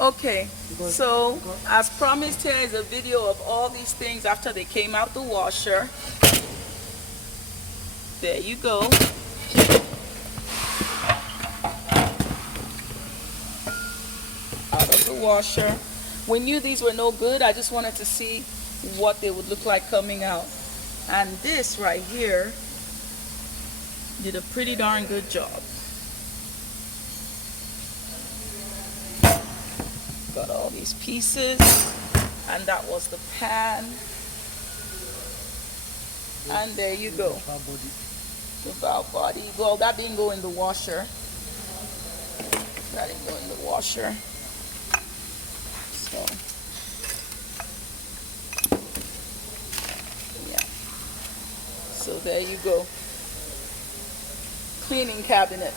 Okay, so as promised, here is a video of all these things after they came out the washer. There you go. Out of the washer. We knew these were no good. I just wanted to see what they would look like coming out. And this right here did a pretty darn good job. Got all these pieces, and that was the pan. And there you go. The valve body. Well, that didn't go in the washer. That didn't go in the washer. So, yeah. So there you go. Cleaning cabinet.